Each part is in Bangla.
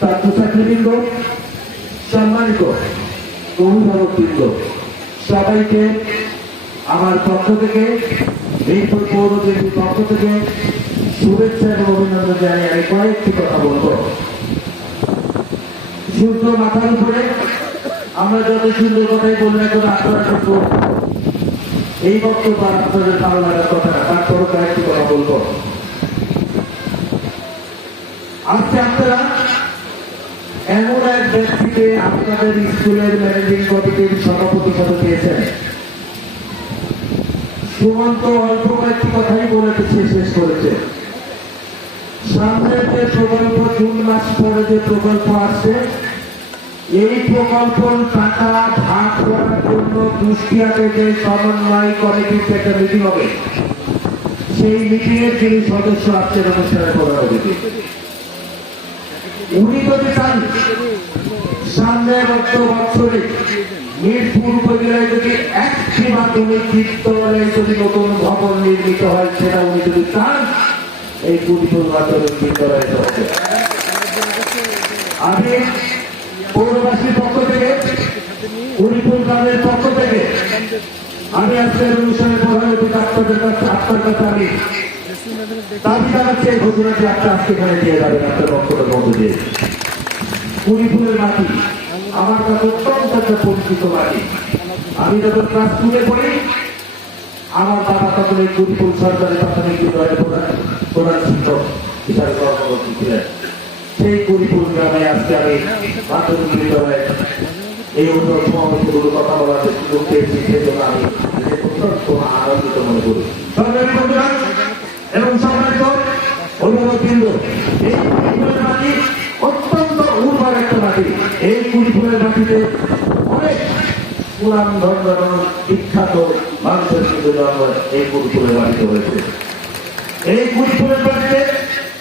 ছাত্রছাত্রীবৃন্দ, সম্মানিত অভিভাবকবৃন্দ, সবাইকে আমার পক্ষ থেকে মিরপুর পৌর বিএনপির পক্ষ থেকে শুভেচ্ছা এবং অভিনন্দন জানিয়ে আমি কয়েকটি কথা বলব। সূর্য মাথার উপরে, আমরা যত সুন্দর কথাই বলি না কেন, আপনারা কিন্তু এই বক্তব্য আপনাদের ভালো লাগার কথা তারপরও কয়েকটি কথা বলব। আজকে আপনারা এমন এক ব্যক্তিকে আপনাদের স্কুলের ম্যানেজিং কমিটির সভাপতি পদে দিয়েছেন সুমন্ত অল্প কয়েকটি কথাই বলে শেষ করেছে। সামনের যে প্রকল্প, জুন মাস পরে যে প্রকল্প আসছে, এই প্রকল্প টাকা ভাগ করার জন্য কুষ্টিয়াতে যে সমন্বয় কমিটির একটা মিটিং হবে। সেই মিটিং এর যিনি সদস্য আজকের অনুষ্ঠানে প্রধান অতিথি উনি যদি চান সামনের অর্থ বছরে মিরপুর উপজেলায় যদি একটি মাধ্যমিক বিদ্যালয়ে যদি নতুন ভবন নির্মিত হয়, সেটা উনি যদি চান, এই কুড়িপুর মাধ্যমিক বিদ্যালয়ে হচ্ছে আমি পৌরবাসীর পক্ষ থেকে কুড়িপুর গ্রামের পক্ষ থেকে, আমি আজকের অনুষ্ঠানে প্রধান অতিথি আপনাদের কাছে আমি দাবি জানাচ্ছি এই ঘোষণাটি আপনি আজকে এখানে দিয়ে যাবেন আপনার বক্তব্যের মধ্য দিয়ে কুড়িপুরের মাটি আমার কাছে অত্যন্ত একটা পরিচিত মাটি আমি যখন ক্লাস টুতে পড়ি আমার বাবা তখন এই কুড়িপুর সরকারি প্রাথমিক বিদ্যালয়ের প্রধান শিক্ষক হিসাবে কর্মরত ছিলেন সেই কুড়িপুর গ্রামে আজকে আমি মাধ্যমিক বিদ্যালয়ে এই উন্নত সমাবেশগুলো কথা বলার সুযোগ পেয়েছি সেজন্য আমি নিজেকে অত্যন্ত আনন্দিত মনে করি সরকারি বন্ধুরা এবং সম্মানিত অভিভাবকবৃন্দ এই কুড়িপুরের মাটি অত্যন্ত উর্বর একটা মাটি এই কুড়িপুরের মাটিতে অনেক পুরাণ ধর্ম বিখ্যাত মানুষের কিন্তু জন্ম এই কুড়িপুরের মাটিতে হয়েছে। এই কুড়িপুরের মাটিতে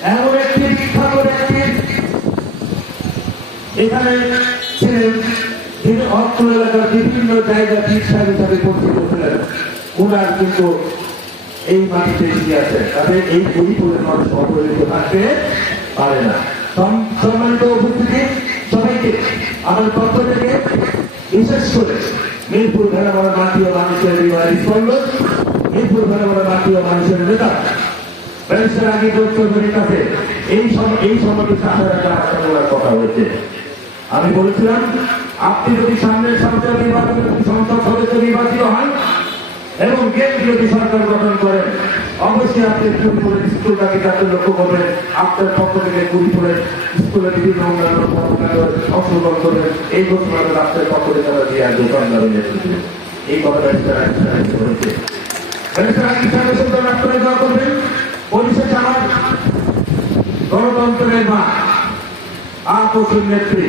এমন একটি বিখ্যাত ব্যক্তি, এখানে ছিলেন তিনি অর্থ এলাকার বিভিন্ন জায়গা সাহেব হিসাবে পরিচিত ছিলেন। ওনার কিন্তু এই মাটিতে এগিয়ে আছে তাদের এই পরিপুরের মানুষ অপরিচিত থাকতে পারে না। সম- সম্মানিত উপস্থিতি সবাইকে আমার পক্ষ থেকে বিশেষ করে মিরপুর ভেড়ামারা মাটি ও মানুষের হৃদয় স্পন্দন। মিরপুর ভেড়ামারা মাটি ও মানুষের নেতা। ব্যারিস্টার আগে চৌধুরীর কাছে এই সময় এই সময়টি সাথে একটা কথা হয়েছে। আমি বলেছিলাম, আপনি যদি সামনের সরকার নির্বাচনে সংসদ সদস্য নির্বাচিত হন এবং কেন্দ্রীয় যদি সরকার গঠন করেন অবশ্যই আপনি কুড়িপুরের স্কুলটাকে যাতে লক্ষ্য করবেন আপনার পক্ষ থেকে কুড়িপুরের স্কুলে বিভিন্ন কর্মকাণ্ড অংশগ্রহণ করবেন এই ঘোষণাটা আপনার পক্ষ থেকে তারা দিয়ে আসবে সরকারের এই কথাটা গণতন্ত্রের মা। নেত্রী।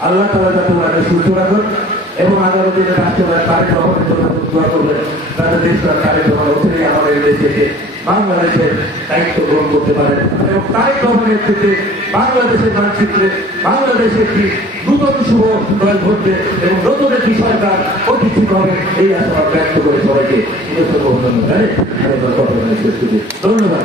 আল্লাহ তালা যাতে সুস্থ রাখুন। এবং আগামী দিনে রাষ্ট্রীয় তারেক রহমানের জন্য দোয়া করবেন। যাতে দেশটা তারেক রহমান অচিরেই আমাদের দেশ থেকে বাংলাদেশের দায়িত্ব গ্রহণ করতে পারেন। এবং তারেক রহমানের নেতৃত্বে বাংলাদেশের মানচিত্রে বাংলাদেশে একটি নূতন শুভ দল ঘটবে এবং নতুন একটি সরকার প্রতিষ্ঠিত হবে। এই আশা ব্যক্ত করে সবাইকে অভিনন্দন জানে ধন্যবাদ।